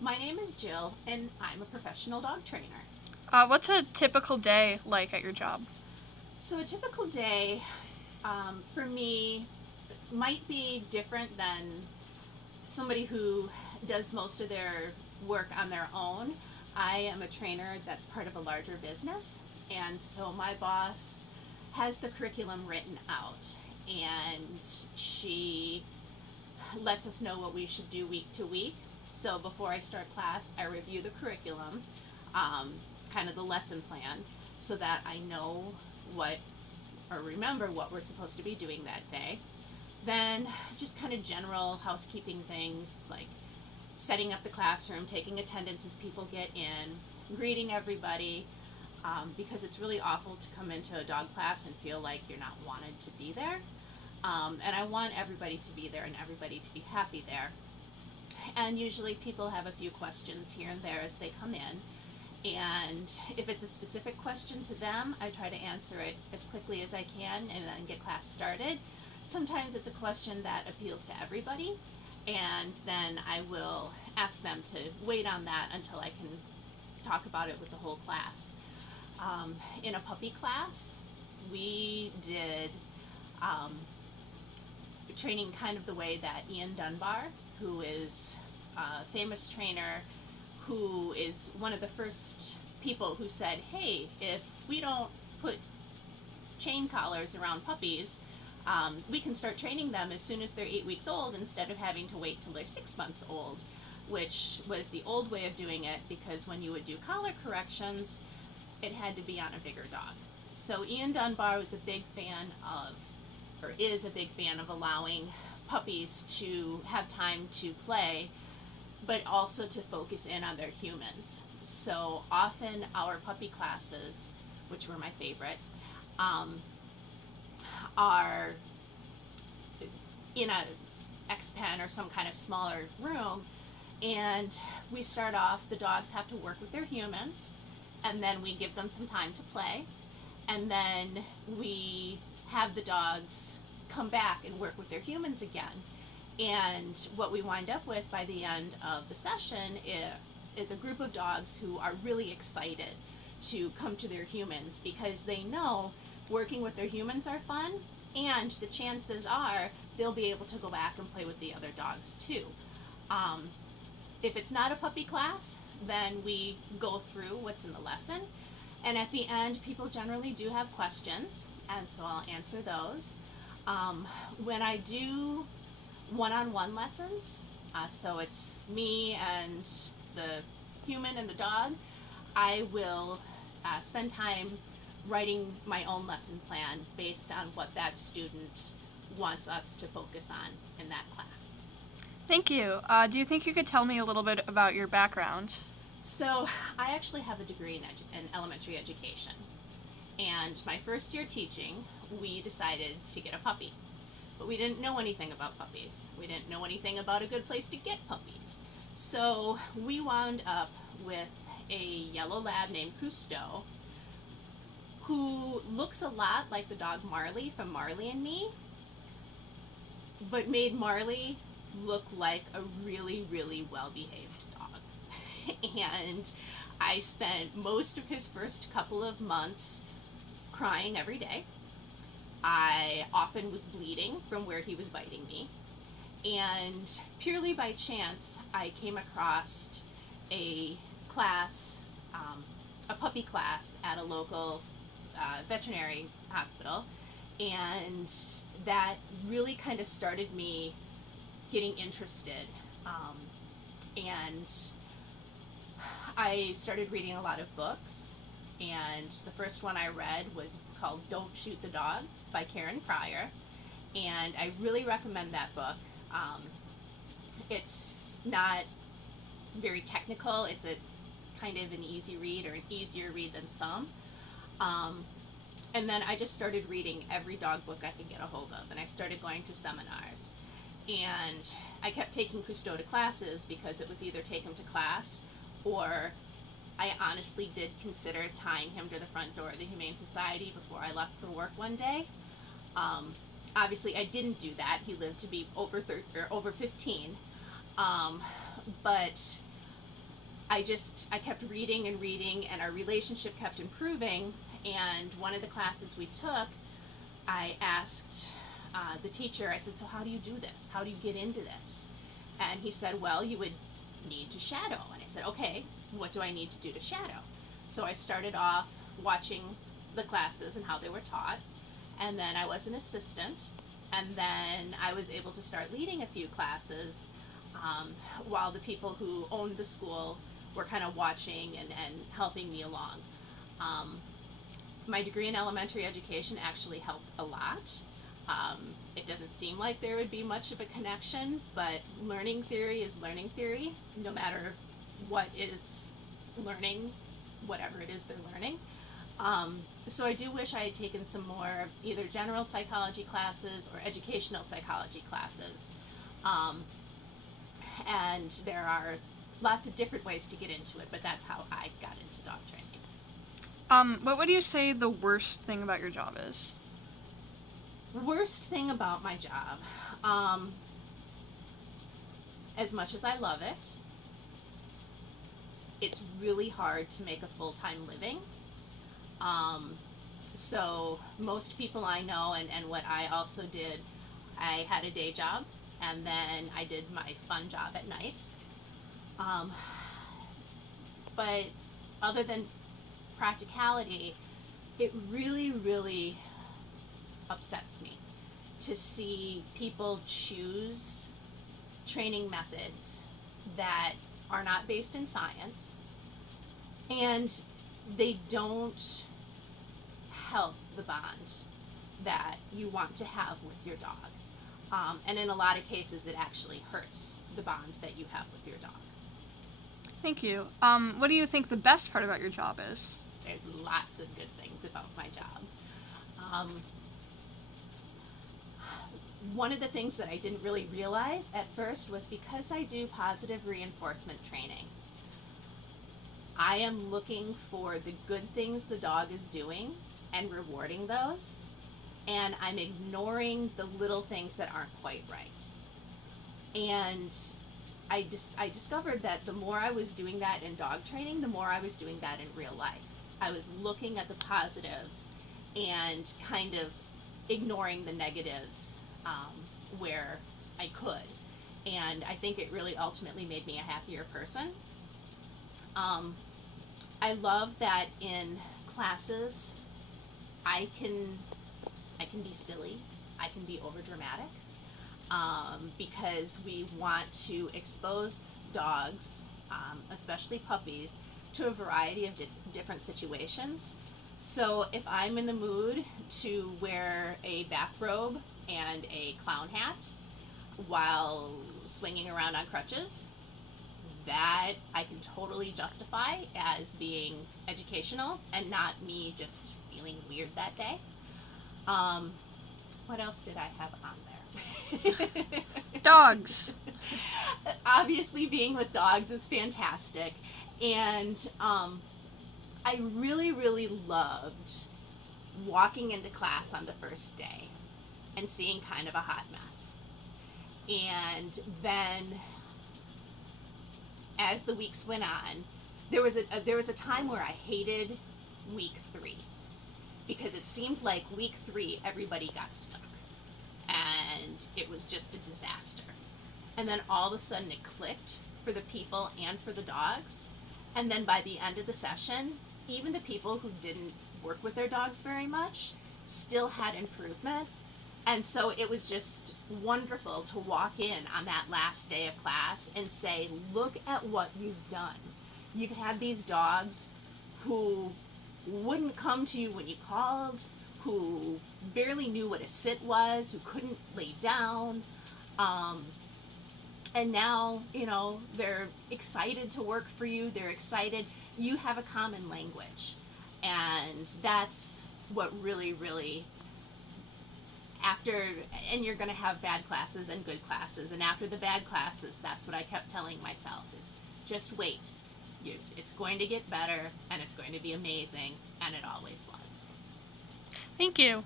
My name is Jill, and I'm a professional dog trainer. What's a typical day like at your job? So, a typical day for me might be different than somebody who does most of their work on their own. I am a trainer that's part of a larger business, and so my boss has the curriculum written out, and she lets us know what we should do week to week. So before I start class, I review the curriculum, um, kind of the lesson plan, so that I know what or remember what we're supposed to be doing that day. Then just kind of general housekeeping things like setting up the classroom, taking attendance as people get in, greeting everybody, because it's really awful to come into a dog class and feel like you're not wanted to be there. And I want everybody to be there and everybody to be happy there. And usually people have a few questions here and there as they come in. And if it's a specific question to them, I try to answer it as quickly as I can and then get class started. Sometimes it's a question that appeals to everybody, and then I will ask them to wait on that until I can talk about it with the whole class. In a puppy class, we did um, training kind of the way that Ian Dunbar, who is a famous trainer, who is one of the first people who said, hey, if we don't put chain collars around puppies, we can start training them as soon as they're 8 weeks old instead of having to wait till they're 6 months old, which was the old way of doing it because when you would do collar corrections, it had to be on a bigger dog. So Ian Dunbar was a big fan of, or is a big fan of allowing puppies to have time to play, but also to focus in on their humans. So often our puppy classes, which were my favorite, um, are in a X pen or some kind of smaller room, and we start off. The dogs have to work with their humans, and then we give them some time to play, and then we have the dogs come back and work with their humans again. And what we wind up with by the end of the session is a group of dogs who are really excited to come to their humans because they know working with their humans are fun, and the chances are they'll be able to go back and play with the other dogs too. Um, if it's not a puppy class, then we go through what's in the lesson. And at the end, people generally do have questions, and so I'll answer those. When I do one on one lessons, so it's me and the human and the dog, I will spend time writing my own lesson plan based on what that student wants us to focus on in that class. Thank you. Do you think you could tell me a little bit about your background? So, I actually have a degree in elementary education. And my first year teaching, we decided to get a puppy. But we didn't know anything about puppies. We didn't know anything about a good place to get puppies. So, we wound up with a yellow lab named Cousteau, who looks a lot like the dog Marley from Marley and Me, but made Marley look like a really, really well behaved dog. And I spent most of his first couple of months crying every day. I often was bleeding from where he was biting me. And purely by chance, I came across a class, a puppy class at a local veterinary hospital. And that really kind of started me getting interested. And I started reading a lot of books, and the first one I read was called Don't Shoot the Dog by Karen Pryor, and I really recommend that book. Um, it's not very technical, it's a kind of an easy read or an easier read than some. Um, and then I just started reading every dog book I could get a hold of, and I started going to seminars. And I kept taking Cousteau to classes because it was either take him to class or I honestly did consider tying him to the front door of the Humane Society before I left for work one day. Um, Obviously, I didn't do that. He lived to be over 15. Um, but I kept reading and reading, and our relationship kept improving. And one of the classes we took, I asked the teacher, I said, so how do you do this? How do you get into this? And he said, well, you would need to shadow. And I said, okay, what do I need to do to shadow? So I started off watching the classes and how they were taught, and then I was an assistant, and then I was able to start leading a few classes while the people who owned the school were kind of watching and helping me along. My degree in elementary education actually helped a lot. It doesn't seem like there would be much of a connection, but learning theory is learning theory, no matter what is learning, whatever it is they're learning. So I do wish I had taken some more either general psychology classes or educational psychology classes. And there are lots of different ways to get into it, but that's how I got into dog training. What would you say the worst thing about your job is? Worst thing about my job, as much as I love it, it's really hard to make a full-time living. So most people I know, and what I also did, I had a day job, and then I did my fun job at night. But other than practicality, it really, really upsets me to see people choose training methods that are not based in science, and they don't help the bond that you want to have with your dog. And in a lot of cases, it actually hurts the bond that you have with your dog. Thank you. What do you think the best part about your job is? There's lots of good things about my job. One of the things that I didn't really realize at first was because I do positive reinforcement training, I am looking for the good things the dog is doing and rewarding those, and I'm ignoring the little things that aren't quite right. And I discovered that the more I was doing that in dog training, the more I was doing that in real life. I was looking at the positives and kind of ignoring the negatives where I could. And I think it really ultimately made me a happier person. I love that in classes I can be silly, I can be overdramatic, because we want to expose dogs, especially puppies, to a variety of different situations. So if I'm in the mood to wear a bathrobe and a clown hat while swinging around on crutches, that I can totally justify as being educational and not me just feeling weird that day. What else did I have on there? Dogs. Obviously, being with dogs is fantastic. And I really, really loved walking into class on the first day and seeing kind of a hot mess. And then as the weeks went on, there was a time where I hated week 3, because it seemed like week 3 everybody got stuck and it was just a disaster. And then all of a sudden it clicked for the people and for the dogs. And then by the end of the session, even the people who didn't work with their dogs very much still had improvement. And so it was just wonderful to walk in on that last day of class and say, look at what you've done. You've had these dogs who wouldn't come to you when you called, who barely knew what a sit was, who couldn't lay down. And now, they're excited to work for you. They're excited. You have a common language. And that's what really, really, and you're going to have bad classes and good classes. And after the bad classes, that's what I kept telling myself is just wait. It's going to get better, and it's going to be amazing, and it always was. Thank you.